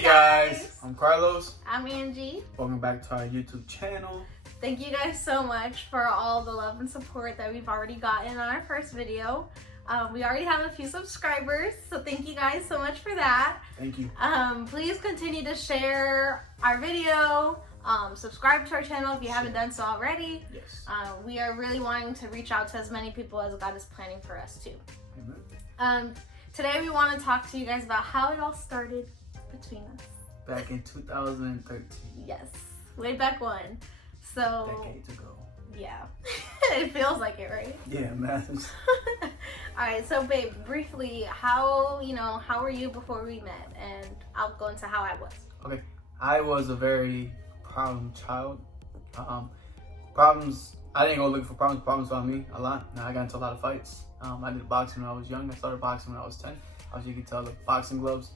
Hey guys, I'm Carlos. I'm Angie. Welcome back to our YouTube channel. Thank you guys so much for all the love and support that we've already gotten on our first video. We already have a few subscribers, so thank you guys so much for that. Thank you. Please continue to share our video. Subscribe to our channel if you haven't done so already. Yes. We are really wanting to reach out to as many people as God is planning for us too. Amen. Today we want to talk to you guys about how it all started between us. Back in 2013. Yes, way back when. So Decades ago. yeah, it feels like it, right? Yeah, man. All right, so babe, briefly, how were you before we met? And I'll go into how I was. Okay. I was a very problem child. Problems. I didn't go looking for problems. Problems found me a lot. Now I got into a lot of fights. I did boxing when I was young. I started boxing when I was 10. As you can tell, the boxing gloves.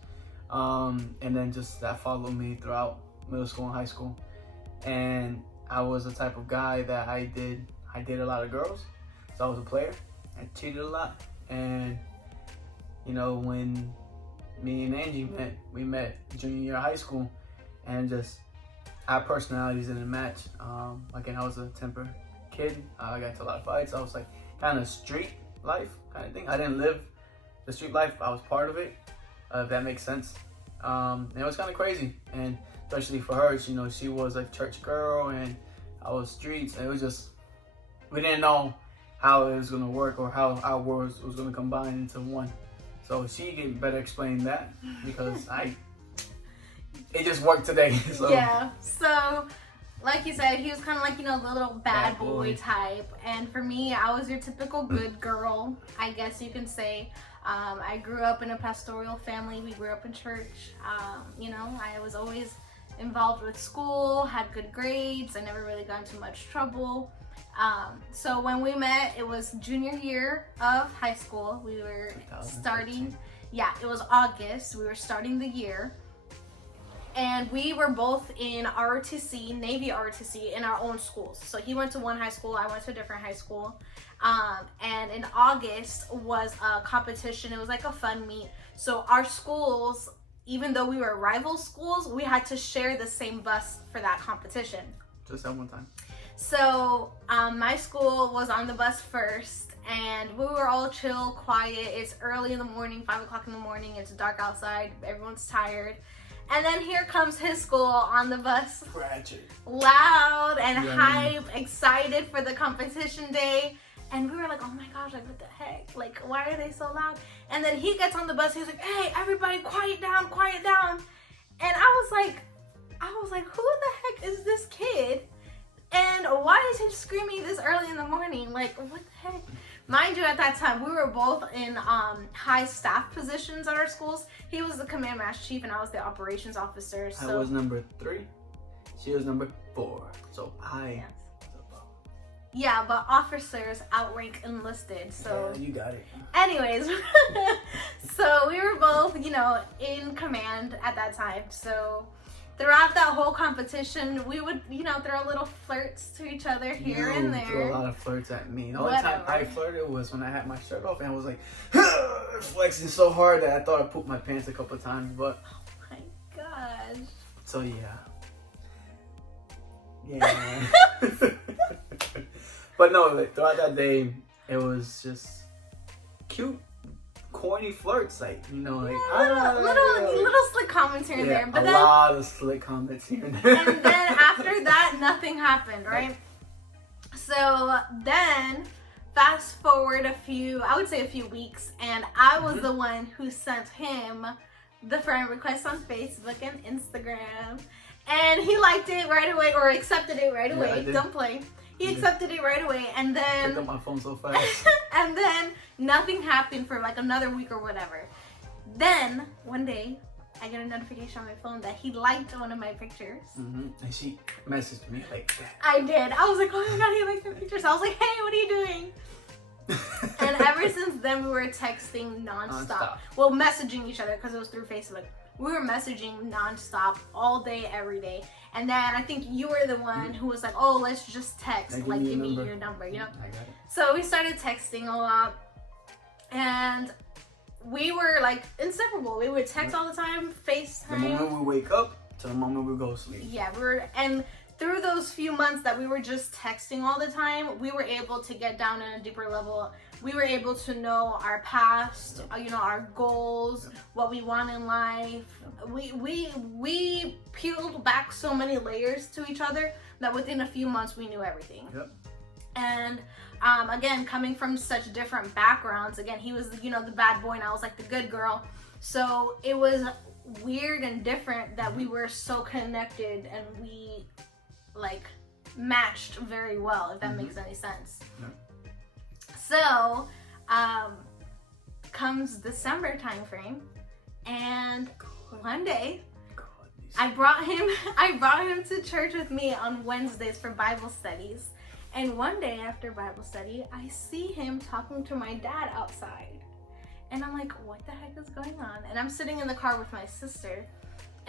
And then just that followed me throughout middle school and high school. And I was the type of guy that I dated a lot of girls. So I was a player. I cheated a lot. And when me and Angie met, we met junior year of high school, and just our personalities didn't match. Again, I was a temper kid. I got into a lot of fights. I was like kind of street life kind of thing. I didn't live the street life. I was part of it, if that makes sense. And it was kind of crazy, and especially for her, she was a church girl, and I was streets. And it was just, we didn't know how it was gonna work or how our worlds was gonna combine into one. So she can better explain that, because it just worked today. So. Yeah. So, like you said, he was kind of like, the little bad boy type. And for me, I was your typical good girl, I guess you can say. I grew up in a pastoral family. We grew up in church. I was always involved with school, had good grades. I never really got into much trouble. So when we met, it was junior year of high school. We were starting, it was August. We were starting the year. And we were both in ROTC, Navy ROTC, in our own schools. So he went to one high school, I went to a different high school. And in August was a competition. It was like a fun meet. So our schools, even though we were rival schools, we had to share the same bus for that competition. Just at one time. So my school was on the bus first, and we were all chill, quiet. It's early in the morning, 5 o'clock in the morning. It's dark outside. Everyone's tired. And then here comes his school on the bus. Ratchet. Loud and hype, excited for the competition day. And we were like, oh my gosh, like what the heck? Like, why are they so loud? And then he gets on the bus, he's like, hey, everybody quiet down, quiet down. And I was like, who the heck is this kid? And why is he screaming this early in the morning? Like, what the heck? Mind you, at that time, we were both in high staff positions at our schools. He was the command master chief, and I was the operations officer. So I was number 3. She was number 4. So I... Yes. Yeah, but officers outrank enlisted, so... Yeah, you got it. Anyways, so we were both, in command at that time. So throughout that whole competition, we would, throw little flirts to each other here and there. Threw a lot of flirts at me. The only time I flirted was when I had my shirt off, and I was like, flexing so hard that I thought I pooped my pants a couple of times, but... Oh my gosh. So yeah. Yeah. But no, like, throughout that day, it was just cute, corny flirts, little slick comments here and there. But a lot of slick comments here and there. And then after that, nothing happened, right? So then, fast forward a few weeks, and I was the one who sent him the friend request on Facebook and Instagram, and he liked it right away, or accepted it right away. Don't play. He accepted it right away, and then... Picked up my phone so fast. And then nothing happened for like another week or whatever. Then, one day, I get a notification on my phone that he liked one of my pictures. And she messaged me like that. I did. I was like, oh my god, he liked my pictures. I was like, hey, what are you doing? And ever since then, we were texting nonstop. Well, messaging each other, because it was through Facebook. We were messaging nonstop all day, every day. And then I think you were the one who was like, oh, let's just text. Like, give me your number, I got it. So we started texting a lot. And we were like inseparable. We would text all the time, FaceTime. The moment we wake up to the moment we go to sleep. Yeah, and through those few months that we were just texting all the time, we were able to get down on a deeper level. We were able to know our past, our goals, what we want in life. We peeled back so many layers to each other that within a few months we knew everything. Yep. And again, coming from such different backgrounds, again, he was the bad boy and I was like the good girl. So it was weird and different that we were so connected and we like matched very well, if that makes any sense. Yeah. So comes December time frame, and one day I brought him to church with me on Wednesdays for Bible studies. And one day after Bible study, I see him talking to my dad outside. And I'm like, what the heck is going on? And I'm sitting in the car with my sister.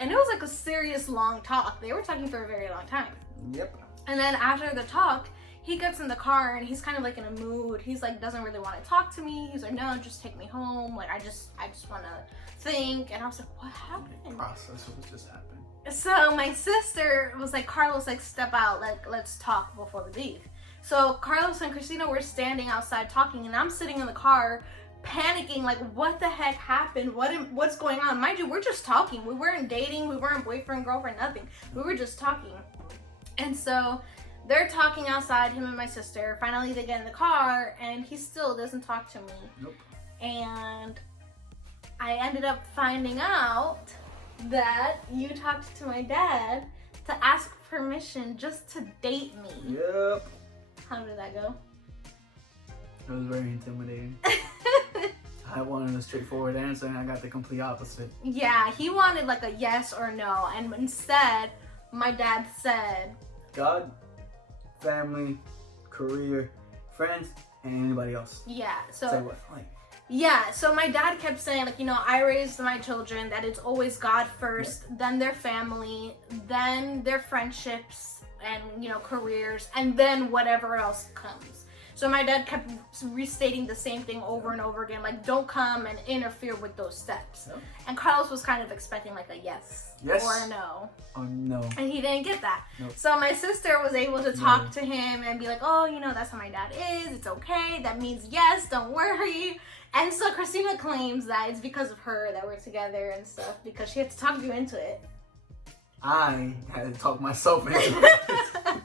And it was like a serious long talk. They were talking for a very long time. Yep. And then after the talk, he gets in the car and he's kind of like in a mood. He's like, doesn't really want to talk to me. He's like, no, just take me home. Like, I just want to think. And I was like, what happened? Process what just happened. So my sister was like, Carlos, like, step out. Like, let's talk before we leave. So Carlos and Christina were standing outside talking, and I'm sitting in the car panicking, like, what the heck happened? What's going on? Mind you, we're just talking. We weren't dating. We weren't boyfriend, girlfriend, nothing. We were just talking. And so they're talking outside, him and my sister. Finally, they get in the car, and he still doesn't talk to me. Nope. And I ended up finding out that you talked to my dad to ask permission just to date me. Yep. How did that go? It was very intimidating. I wanted a straightforward answer, and I got the complete opposite. Yeah, he wanted like a yes or no, and instead, my dad said, God, family, career, friends, and anybody else. Yeah, so Say what? Like, yeah, so my dad kept saying, like, I raised my children that it's always God first, then their family, then their friendships and, careers, and then whatever else comes. So my dad kept restating the same thing over and over again, like, don't come and interfere with those steps. Yep. And Carlos was kind of expecting like a yes or a no. Oh, no. And he didn't get that. Nope. So my sister was able to talk to him and be like, oh, that's how my dad is. It's okay. That means yes. Don't worry. And so Christina claims that it's because of her that we're together and stuff, because she had to talk you into it. I had to talk myself into it.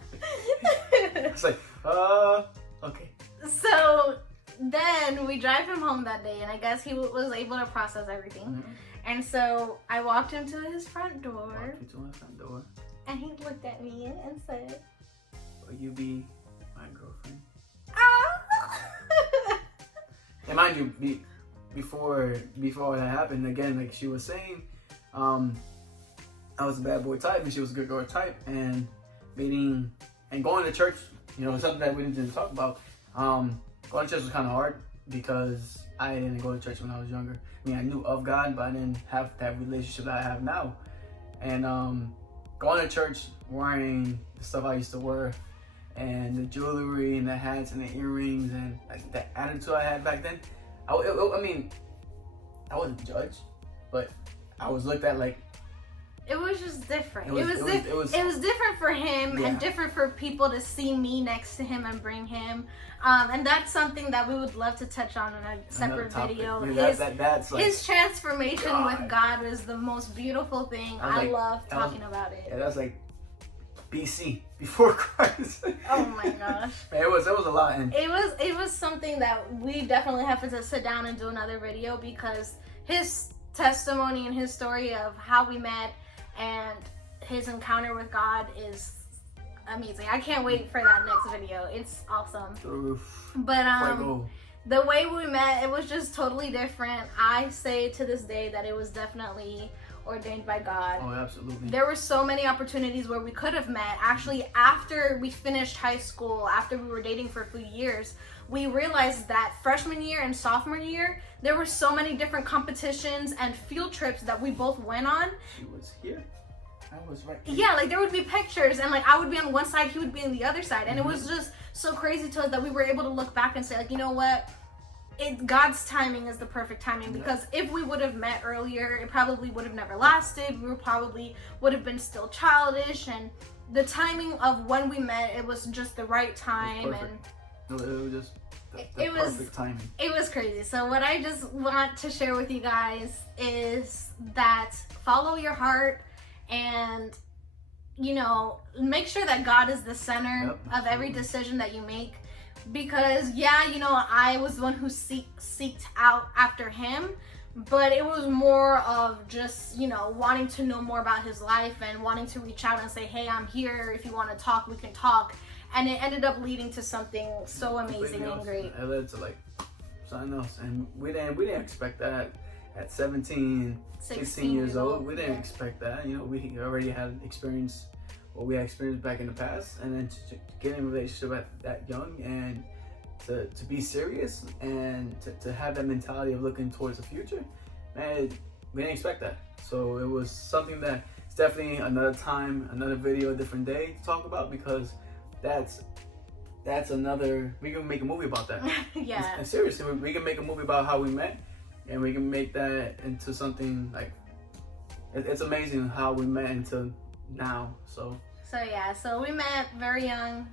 It's like, okay. So then we drive him home that day, and I guess he was able to process everything. Mm-hmm. And so I walked him to his front door. Walked you to my front door. And he looked at me and said, Will you be my girlfriend? ah! And mind you, before that happened, again, like she was saying, I was a bad boy type and she was a good girl type, and meeting and going to church, something that we didn't talk about. Going to church was kind of hard because I didn't go to church when I was younger. I mean, I knew of God, but I didn't have that relationship that I have now. And going to church, wearing the stuff I used to wear, and the jewelry and the hats and the earrings and like the attitude I had back then, I wasn't judged, but I was looked at like. It was just different. It was different for him and different for people to see me next to him and bring him. And that's something that we would love to touch on in a separate video. That's like, his transformation with God was the most beautiful thing. I love talking about it. Yeah, that's like BC, before Christ. Oh my gosh. Man, it was a lot. And it was something that we definitely have to sit down and do another video, because his testimony and his story of how we met and his encounter with God is amazing. I can't wait for that next video. It's awesome. But the way we met, it was just totally different. I say to this day that it was definitely ordained by God. Oh, absolutely. There were so many opportunities where we could have met. Actually, after we finished high school, after we were dating for a few years, we realized that freshman year and sophomore year, there were so many different competitions and field trips that we both went on. He was here. I was right here. Yeah, like there would be pictures and like I would be on one side, he would be on the other side. And it was just so crazy to us that we were able to look back and say, like, you know what? God's timing is the perfect timing, because if we would have met earlier, it probably would have never lasted. We probably would have been still childish, and the timing of when we met, it was just the right time, and it was just the it was perfect timing. It was crazy. So what I just want to share with you guys is that follow your heart, and you know, make sure that God is the center of every decision that you make. Because yeah, you know, I was the one who seeked out after him, but it was more of just, you know, wanting to know more about his life and wanting to reach out and say, hey, I'm here. If you want to talk, we can talk. And it ended up leading to something so amazing and great. It led to like something else, and we didn't expect that at 16 years old. We didn't expect that. You know, we already had experience. What we had experienced back in the past, and then to get in a relationship at that young, and to be serious, and to have that mentality of looking towards the future, man, we didn't expect that. So it was something that it's definitely another time, another video, a different day to talk about, because that's another, we can make a movie about that. Yeah. And seriously, we can make a movie about how we met, and we can make that into something like, it's amazing how we met into now. So yeah, so we met very young,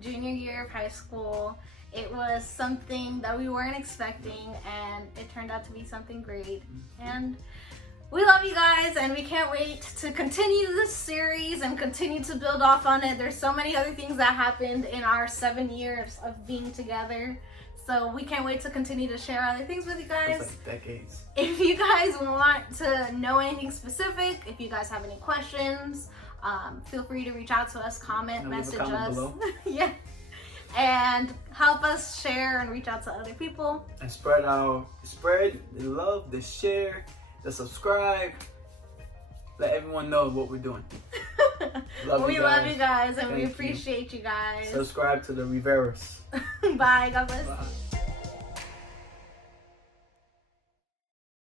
junior year of high school. It was something that we weren't expecting, and it turned out to be something great. And we love you guys, and we can't wait to continue this series and continue to build off on it. There's so many other things that happened in our 7 years of being together. So we can't wait to continue to share other things with you guys. It's like decades. If you guys want to know anything specific, if you guys have any questions, feel free to reach out to us, comment, message us. Yeah. And help us share and reach out to other people. And spread the love, the share, the subscribe. Let everyone know what we're doing. Love you guys, and we appreciate you guys. Subscribe to the Riveras. Bye. God bless. Bye.